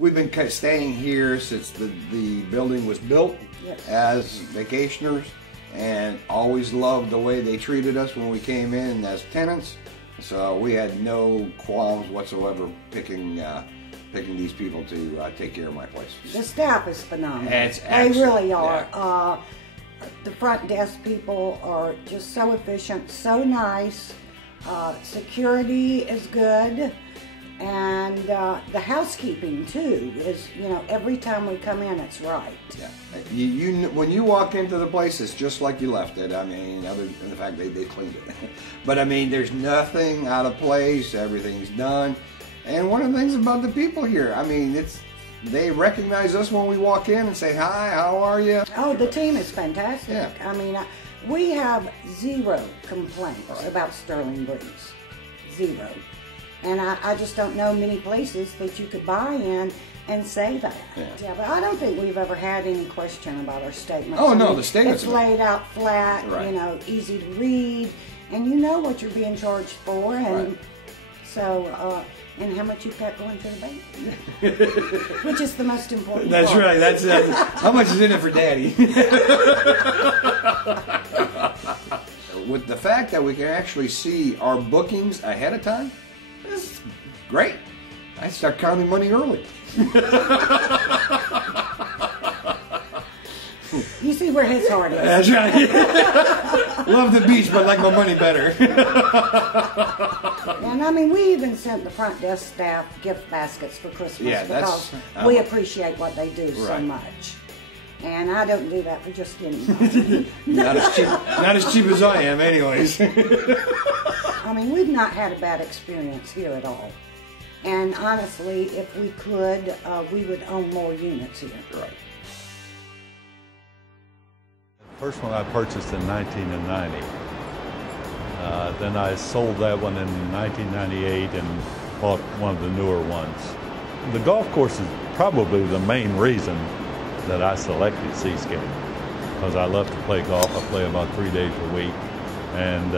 we've been staying here since the building was built as vacationers, and always loved the way they treated us when we came in as tenants. So we had no qualms whatsoever picking these people to take care of my place. The staff is phenomenal. They really are. Yeah. The front desk people are just so efficient, so nice. Security is good. And the housekeeping too is, every time we come in, it's right. Yeah, when you walk into the place, it's just like you left it. I mean, other than the fact they cleaned it. But I mean, there's nothing out of place. Everything's done. And one of the things about the people here, I mean, they recognize us when we walk in and say, "Hi, how are you?" Oh, the team is fantastic. Yeah. I mean, we have zero complaints about Sterling Breeze. Zero. And I just don't know many places that you could buy in and say that. Yeah, but I don't think we've ever had any question about our statements. Oh, no, the statements. It's laid out flat, easy to read, and you know what you're being charged for, and so, and how much you've got going to the bank, which is the most important That's part. right. That's how much is in it for Daddy. With the fact that we can actually see our bookings ahead of time, it's great. I start counting money early. You see where his heart is. That's right. Love the beach, but like my money better. And I mean, we even sent the front desk staff gift baskets for Christmas because we appreciate what they do so much. And I don't do that for just anybody. Not as cheap as I am, anyways. I mean, we've not had a bad experience here at all. And honestly, if we could, we would own more units here. Right. The first one I purchased in 1990. Then I sold that one in 1998 and bought one of the newer ones. The golf course is probably the main reason that I selected Seascape, because I love to play golf. I play about 3 days a week, and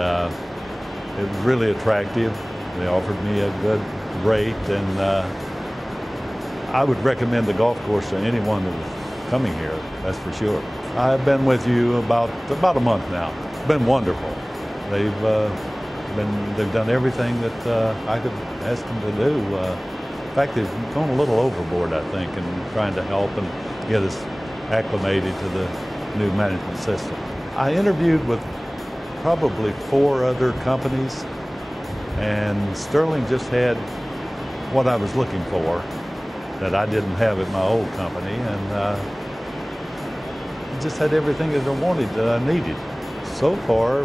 it was really attractive. They offered me a good rate, and I would recommend the golf course to anyone that was coming here, that's for sure. I've been with you about a month now. It's been wonderful. They've done everything that I could ask them to do. In fact, they've gone a little overboard, I think, in trying to help and get us acclimated to the new management system. I interviewed with probably 4 other companies, and Sterling just had what I was looking for that I didn't have at my old company, and it just had everything that I wanted, that I needed. So far,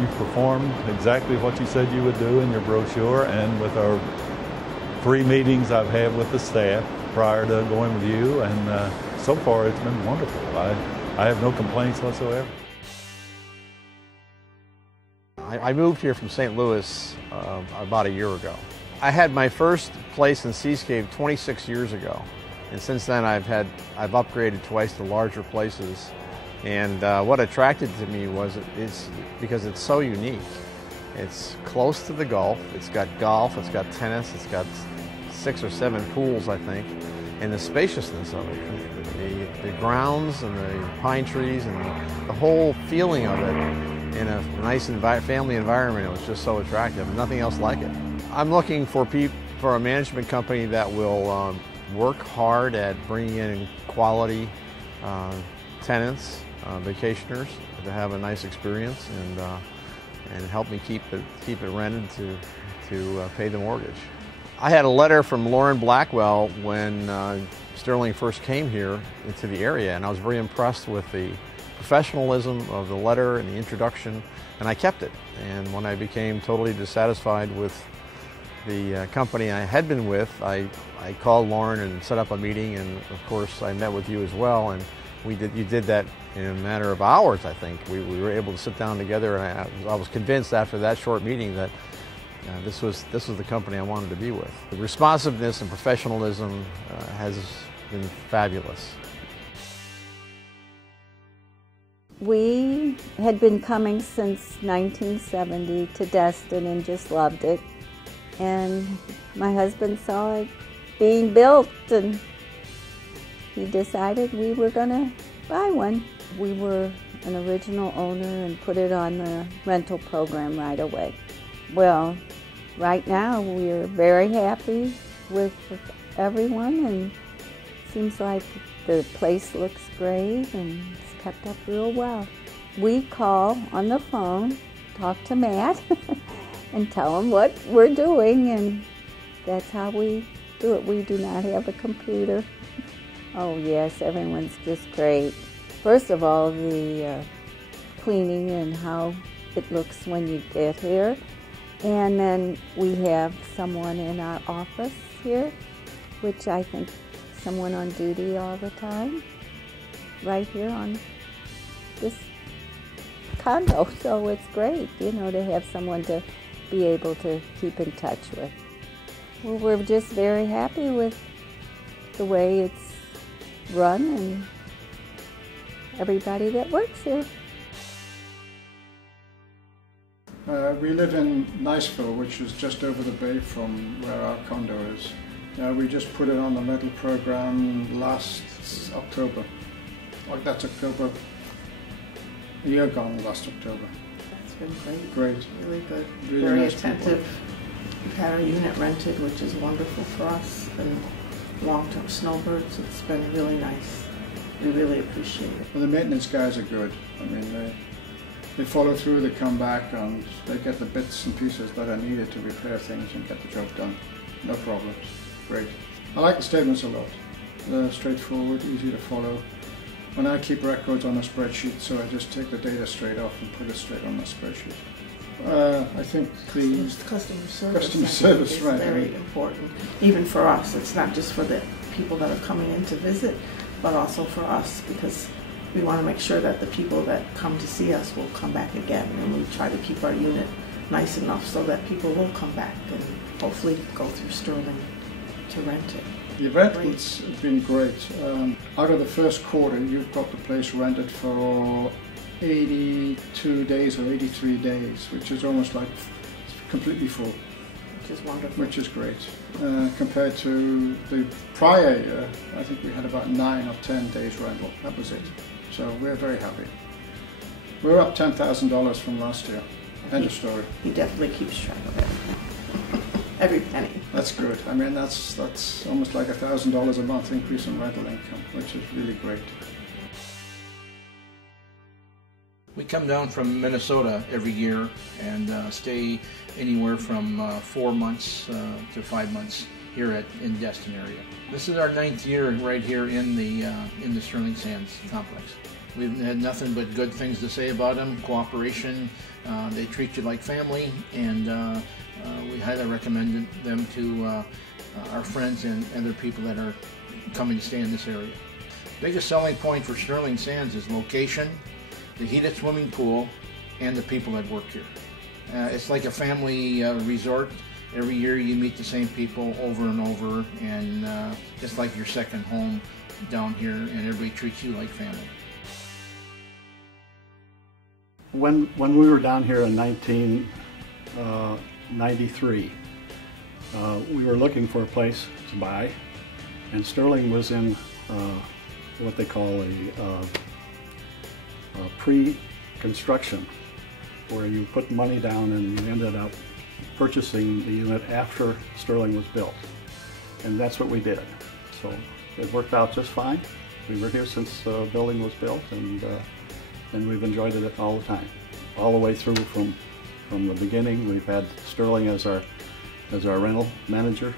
you've performed exactly what you said you would do in your brochure, and with our 3 meetings I've had with the staff prior to going with you, and so far it's been wonderful. I have no complaints whatsoever. I moved here from St. Louis about a year ago. I had my first place in Seascape 26 years ago, and since then I've upgraded twice to larger places. And what attracted to me was it's because it's so unique. It's close to the golf. It's got tennis. It's got 6 or 7 pools, I think, and the spaciousness of it, the grounds and the pine trees and the whole feeling of it in a nice family environment. It was just so attractive. Nothing else like it. I'm looking for a management company that will work hard at bringing in quality tenants, vacationers, to have a nice experience and help me keep it rented to pay the mortgage. I had a letter from Lauren Blackwell when Sterling first came here into the area, and I was very impressed with the professionalism of the letter and the introduction, and I kept it. And when I became totally dissatisfied with the company I had been with, I called Lauren and set up a meeting, and of course I met with you as well, and you did that in a matter of hours, I think. We were able to sit down together, and I was convinced after that short meeting that this was the company I wanted to be with. The responsiveness and professionalism has been fabulous. We had been coming since 1970 to Destin and just loved it. And my husband saw it being built, and he decided we were going to buy one. We were an original owner and put it on the rental program right away. Well, right now we're very happy with everyone, and seems like the place looks great and it's kept up real well. We call on the phone, talk to Matt, and tell him what we're doing, and that's how we do it. We do not have a computer. Oh yes, everyone's just great. First of all, the cleaning and how it looks when you get here. And then we have someone in our office here, which I think someone on duty all the time, right here on this condo. So it's great, you know, to have someone to be able to keep in touch with. Well, we're just very happy with the way it's run and everybody that works here. We live in Niceville, which is just over the bay from where our condo is. We just put it on the rental program last October. Like that's October, a year gone last October. It's been great. Great. Really good. Really Very nice attentive. people. We've had our unit rented, which is wonderful for us, and long-term snowbirds. It's been really nice. We really appreciate it. Well, the maintenance guys are good. I mean, they follow through, they come back, and they get the bits and pieces that are needed to repair things and get the job done. No problems. Great. I like the statements a lot. They're straightforward, easy to follow. When I keep records on a spreadsheet, so I just take the data straight off and put it straight on the spreadsheet. I think the customer service is right, very important, even for us. It's not just for the people that are coming in to visit, but also for us, because we want to make sure that the people that come to see us will come back again, and we try to keep our unit nice enough so that people will come back and hopefully go through Sterling to rent it. The rentals have been great. Out of the first quarter, you've got the place rented for 82 days or 83 days, which is almost like completely full. Which is wonderful. Which is great. Compared to the prior year, I think we had about 9 or 10 days rental. That was it. So we're very happy. We're up $10,000 from last year. End of story. He definitely keeps track of everything. Every penny. That's good. I mean, that's almost like $1,000 a month increase in rental income, which is really great. We come down from Minnesota every year and stay anywhere from 4 months to 5 months here in Destin area. This is our 9th year right here in the Sterling Sands complex. We've had nothing but good things to say about them. Cooperation, they treat you like family, and we highly recommend them to our friends and other people that are coming to stay in this area. Biggest selling point for Sterling Sands is location, the heated swimming pool, and the people that work here. It's like a family resort. Every year you meet the same people over and over, and it's like your second home down here, and everybody treats you like family. When we were down here in 1993, we were looking for a place to buy, and Sterling was in what they call a pre-construction, where you put money down and you ended up purchasing the unit after Sterling was built. And that's what we did. So it worked out just fine. We were here since the building was built, and we've enjoyed it all the time. All the way through from the beginning. We've had Sterling as our rental manager,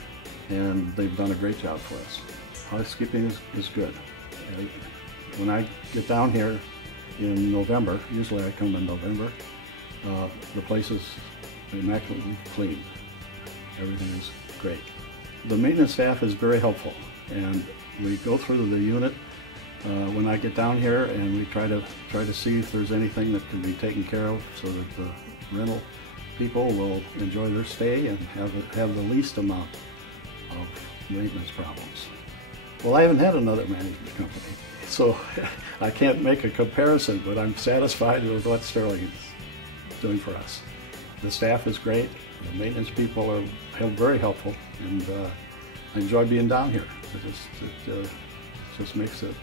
and they've done a great job for us. Housekeeping is good. And when I get down here in November, usually I come in November, the place is immaculately clean. Everything is great. The maintenance staff is very helpful, and we go through the unit when I get down here, and we try to see if there's anything that can be taken care of so that the rental people will enjoy their stay and have the least amount of maintenance problems. Well, I haven't had another management company, so I can't make a comparison, but I'm satisfied with what Sterling is doing for us. The staff is great. The maintenance people are very helpful, and enjoy being down here. It just makes it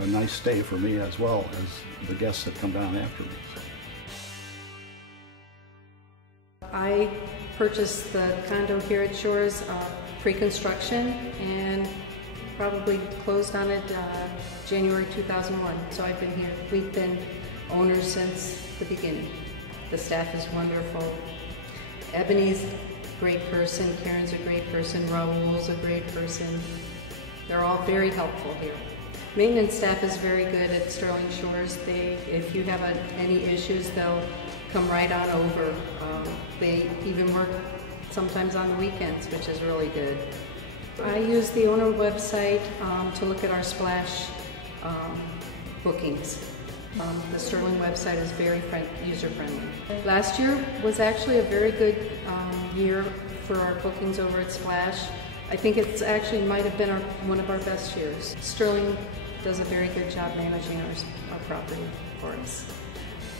a nice stay for me as well as the guests that come down after me. I purchased the condo here at Shores pre-construction and probably closed on it January 2001. So I've been here. We've been owners since the beginning. The staff is wonderful. Ebony's a great person, Karen's a great person, Raul's a great person. They're all very helpful here. Maintenance staff is very good at Sterling Shores. If you have any issues, they'll come right on over. They even work sometimes on the weekends, which is really good. I use the owner website to look at our splash bookings. The Sterling website is very user-friendly. Last year was actually a very good year for our bookings over at Splash. I think it's actually might have been one of our best years. Sterling does a very good job managing our property for us.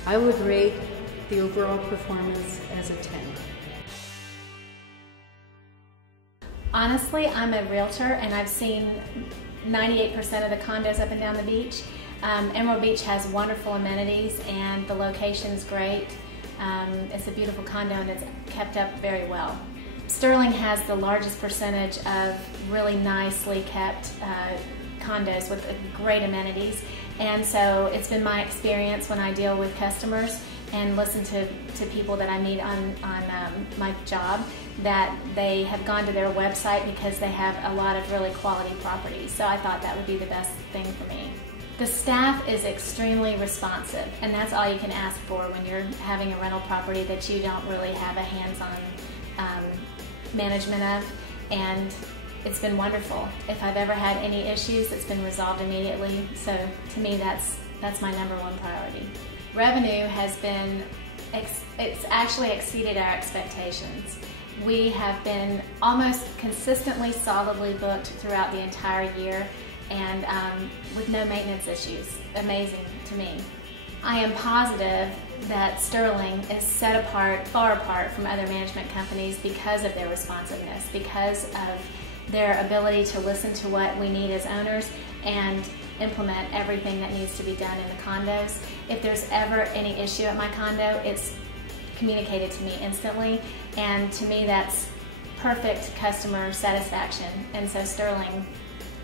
I would rate the overall performance as a 10. Honestly, I'm a realtor and I've seen 98% of the condos up and down the beach. Emerald Beach has wonderful amenities and the location is great. It's a beautiful condo and it's kept up very well. Sterling has the largest percentage of really nicely kept condos with great amenities, and so it's been my experience when I deal with customers and listen to people that I meet on my job that they have gone to their website because they have a lot of really quality properties. So I thought that would be the best thing for me. The staff is extremely responsive, and that's all you can ask for when you're having a rental property that you don't really have a hands-on management of, and it's been wonderful. If I've ever had any issues, it's been resolved immediately. So to me, that's my #1 priority. Revenue has been, it's actually exceeded our expectations. We have been almost consistently solidly booked throughout the entire year and with no maintenance issues. Amazing to me. I am positive that Sterling is set apart, far apart from other management companies because of their responsiveness, because of their ability to listen to what we need as owners and implement everything that needs to be done in the condos. If there's ever any issue at my condo, it's communicated to me instantly, and to me that's perfect customer satisfaction, and so Sterling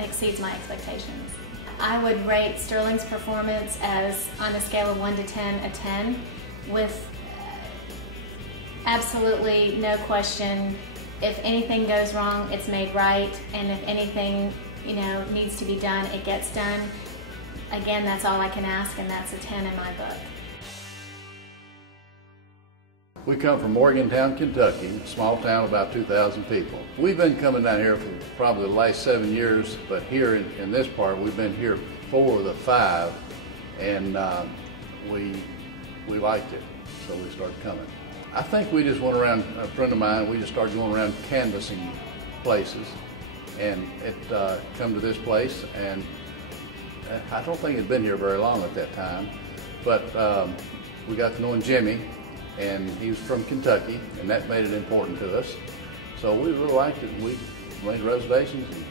exceeds my expectations. I would rate Sterling's performance as, on a scale of 1 to 10, a 10, with absolutely no question. If anything goes wrong, it's made right, and if anything needs to be done, it gets done. Again, that's all I can ask, and that's a 10 in my book. We come from Morgantown, Kentucky, a small town, about 2,000 people. We've been coming down here for probably the last 7 years, but here in this part, we've been here 4 of the 5, and we liked it, so we started coming. I think we just went around, a friend of mine, we just started going around canvassing places, and it come to this place, and I don't think it'd been here very long at that time, but we got to know Jimmy, and he was from Kentucky, and that made it important to us. So we really liked it, and we made reservations, and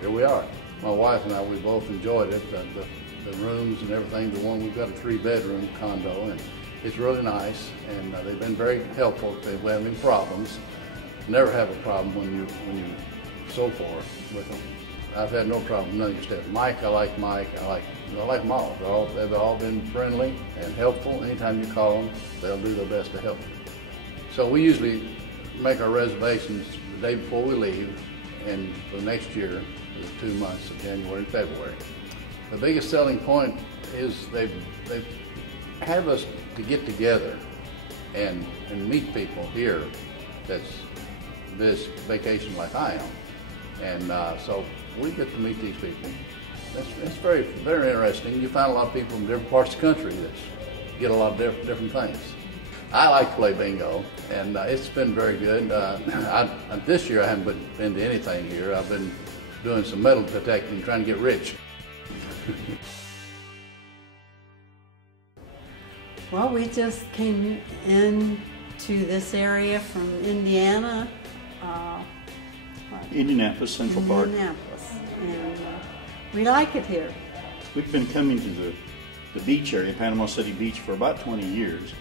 here we are. My wife and I, we both enjoyed it, the rooms and everything. We've got a 3-bedroom condo, and it's really nice, and they've been very helpful if we have any problems. Never have a problem when you so forth with them. I've had no problem with none of your staff. Mike, I like Mike. I like them all. They've all been friendly and helpful. Anytime you call them, they'll do their best to help you. So we usually make our reservations the day before we leave, and for the next year, the 2 months of January and February. The biggest selling point is they have us to get together and meet people here that's this vacation like I am. And so we get to meet these people. It's very, very interesting. You find a lot of people from different parts of the country that get a lot of different things. I like to play bingo, and it's been very good. This year I haven't been to anything here. I've been doing some metal detecting, trying to get rich. Well, we just came in to this area from Indiana part? Indianapolis, Central Park. Indianapolis. And we like it here. We've been coming to the beach area, Panama City Beach, for about 20 years.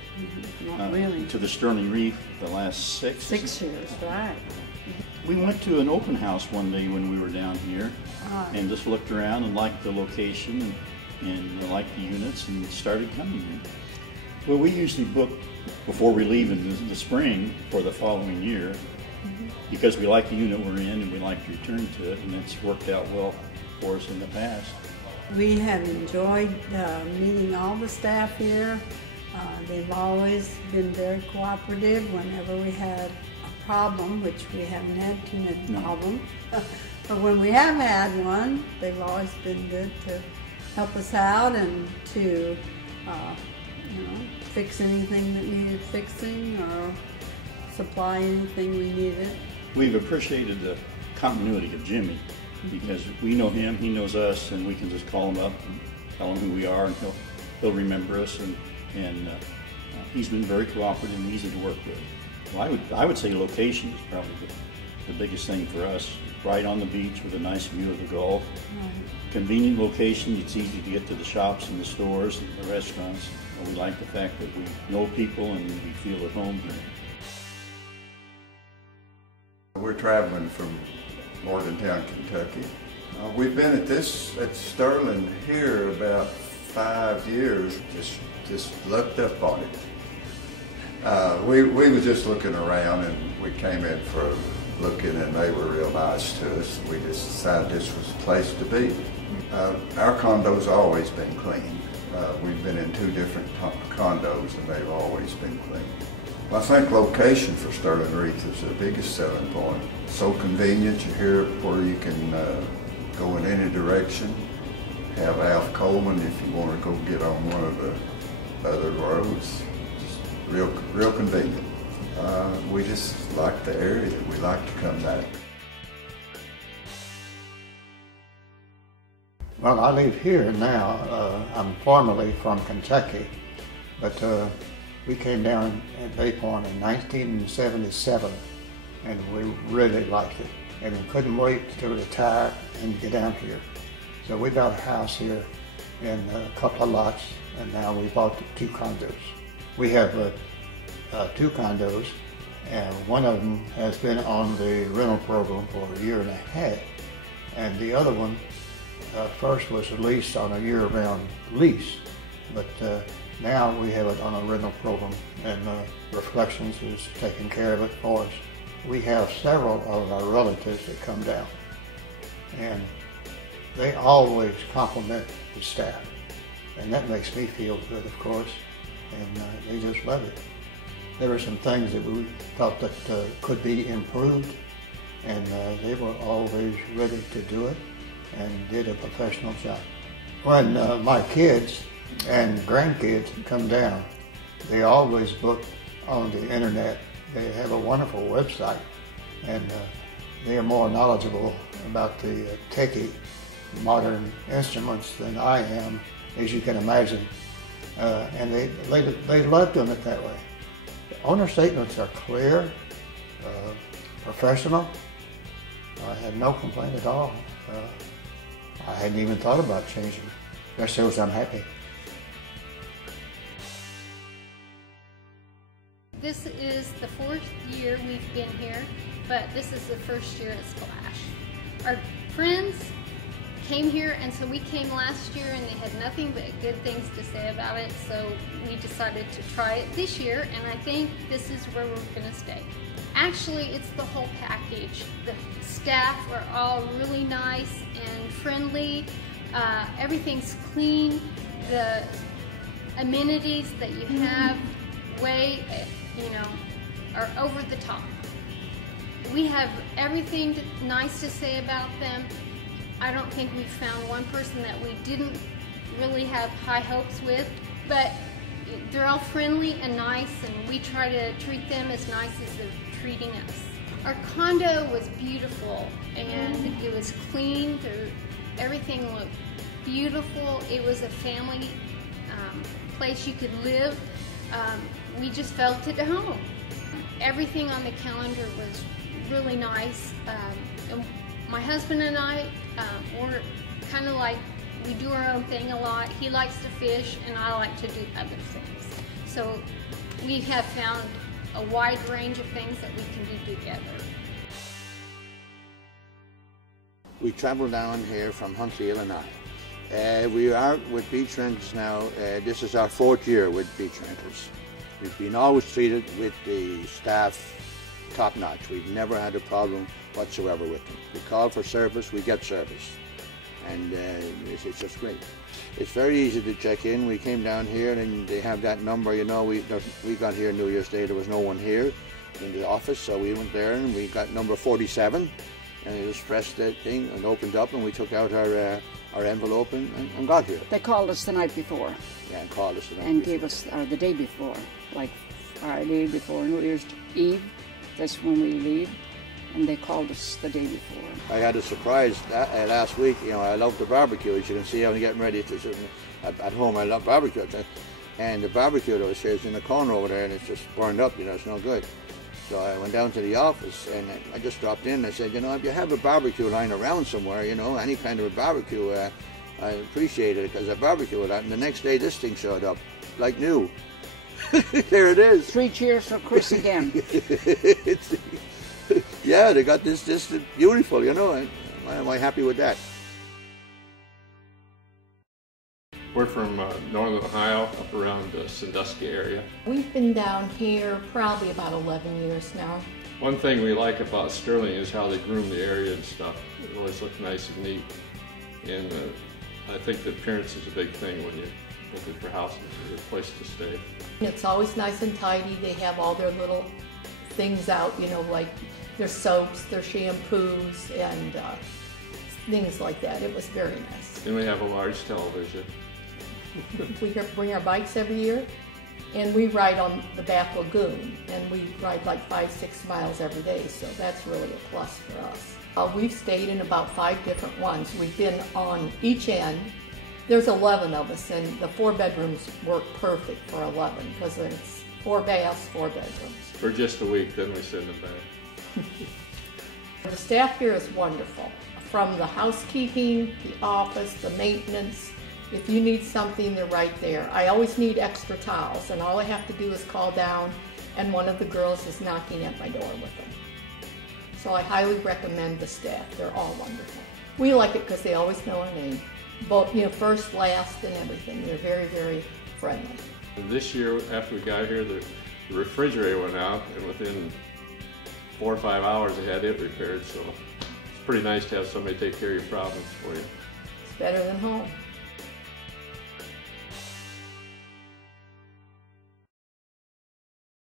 Not really. To the Sterling Reef the last 6. 6 years, right. We went to an open house one day when we were down here and just looked around and liked the location and liked the units and started coming here. Well, we usually book before we leave in the spring for the following year because we like the unit we're in and we like to return to it, and it's worked out well for us in the past. We have enjoyed meeting all the staff here. They've always been very cooperative whenever we had a problem, which we haven't had too many problems. But when we have had one, they've always been good to help us out and to fix anything that needed fixing or supply anything we needed. We've appreciated the continuity of Jimmy because we know him, he knows us, and we can just call him up and tell him who we are, and he'll remember us, and he's been very cooperative and easy to work with. Well, I would say location is probably the biggest thing for us. Right on the beach with a nice view of the Gulf. Convenient location, it's easy to get to the shops and the stores and the restaurants. We like the fact that we know people and we feel at home here. We're traveling from Morgantown, Kentucky. We've been at Sterling here about 5 years, just looked up on it. We were just looking around and we came in for looking, and they were real nice to us. We just decided this was the place to be. Our condo's always been clean. We've been in 2 different condos and they've always been clean. Well, I think location for Sterling Reef is the biggest selling point. So convenient, you're here where you can go in any direction. Have Alf Coleman if you want to go get on one of the other roads. Just real convenient. We just like the area. We like to come back. Well, I live here now. I'm formerly from Kentucky, but we came down at Bay Point in 1977, and we really liked it. And we couldn't wait to retire and get down here. So we bought a house here in a couple of lots, and now we bought 2 condos. We have 2 condos, and one of them has been on the rental program for a year and a half, and the other one first was leased on a year-round lease, but now we have it on a rental program, and Reflections is taking care of it for us. We have several of our relatives that come down, and they always compliment the staff, and that makes me feel good, of course, and they just love it. There were some things that we thought that could be improved, and they were always ready to do it and did a professional job. When my kids and grandkids come down, they always book on the internet. They have a wonderful website, and they are more knowledgeable about the techie modern instruments than I am, as you can imagine, and they love doing it that way. The owner statements are clear, professional. I had no complaint at all. I hadn't even thought about changing. That shows I'm happy. This is the 4th year we've been here, but this is the first year at Splash. Our friends came here, and so we came last year and they had nothing but good things to say about it, so we decided to try it this year, and I think this is where we're going to stay. Actually, it's the whole package. The staff are all really nice and friendly. Everything's clean. The amenities that you have are over the top. We have everything nice to say about them. I don't think we've found one person that we didn't really have high hopes with, but they're all friendly and nice, and we try to treat them as nice as they're treating us. Our condo was beautiful, and it was clean. Everything looked beautiful. It was a family place you could live. We just felt at home. Everything on the calendar was really nice. And my husband and I, we're kind of like, we do our own thing a lot. He likes to fish and I like to do other things. So we have found a wide range of things that we can do together. We travel down here from Huntley, Illinois. We are with Beach Rentals now. This is our 4th year with Beach Rentals. We've been always treated with the staff top notch. We've never had a problem whatsoever with them. We call for service, we get service. And it's just great. It's very easy to check in. We came down here and they have that number, you know, we got here New Year's Day, there was no one here in the office, so we went there and we got number 47 and we just pressed that thing and opened up and we took out our envelope and got here. They called us the night before. Yeah, and called us the night and before. gave us the day before, like Friday before New Year's Eve. That's when we leave, and they called us the day before. I had a surprise last week. You know, I love the barbecue. As you can see, I'm getting ready to at home. I love barbecue, and the barbecue that was here is in the corner over there, and it's just burned up. You know, it's no good. So I went down to the office, and I just dropped in. And I said, you know, if you have a barbecue lying around somewhere, you know, any kind of a barbecue, I appreciate it because I barbecued it. And the next day, this thing showed up, like new. There it is. 3 cheers for Chris again. Yeah, they got this beautiful, you know. Am I happy with that? We're from northern Ohio, up around the Sandusky area. We've been down here probably about 11 years now. One thing we like about Sterling is how they groom the area and stuff. It always looks nice and neat. And I think the appearance is a big thing when you're looking for houses or a place to stay. It's always nice and tidy. They have all their little things out, you know, like their soaps, their shampoos, and things like that. It was very nice. And we have a large television. We bring our bikes every year, and we ride on the back lagoon, and we ride like 5-6 miles every day, so that's really a plus for us. We've stayed in about 5 different ones. We've been on each end. There's 11 of us, and the 4 bedrooms work perfect for 11 because it's 4 baths, 4 bedrooms. For just a week, then we send them back. The staff here is wonderful. From the housekeeping, the office, the maintenance. If you need something, they're right there. I always need extra towels, and all I have to do is call down, and one of the girls is knocking at my door with them. So I highly recommend the staff. They're all wonderful. We like it because they always know our name. Both, you know, first, last, and everything. They're very, very friendly. And this year, after we got here, the refrigerator went out, and within 4 or 5 hours, they had it repaired. So it's pretty nice to have somebody take care of your problems for you. It's better than home.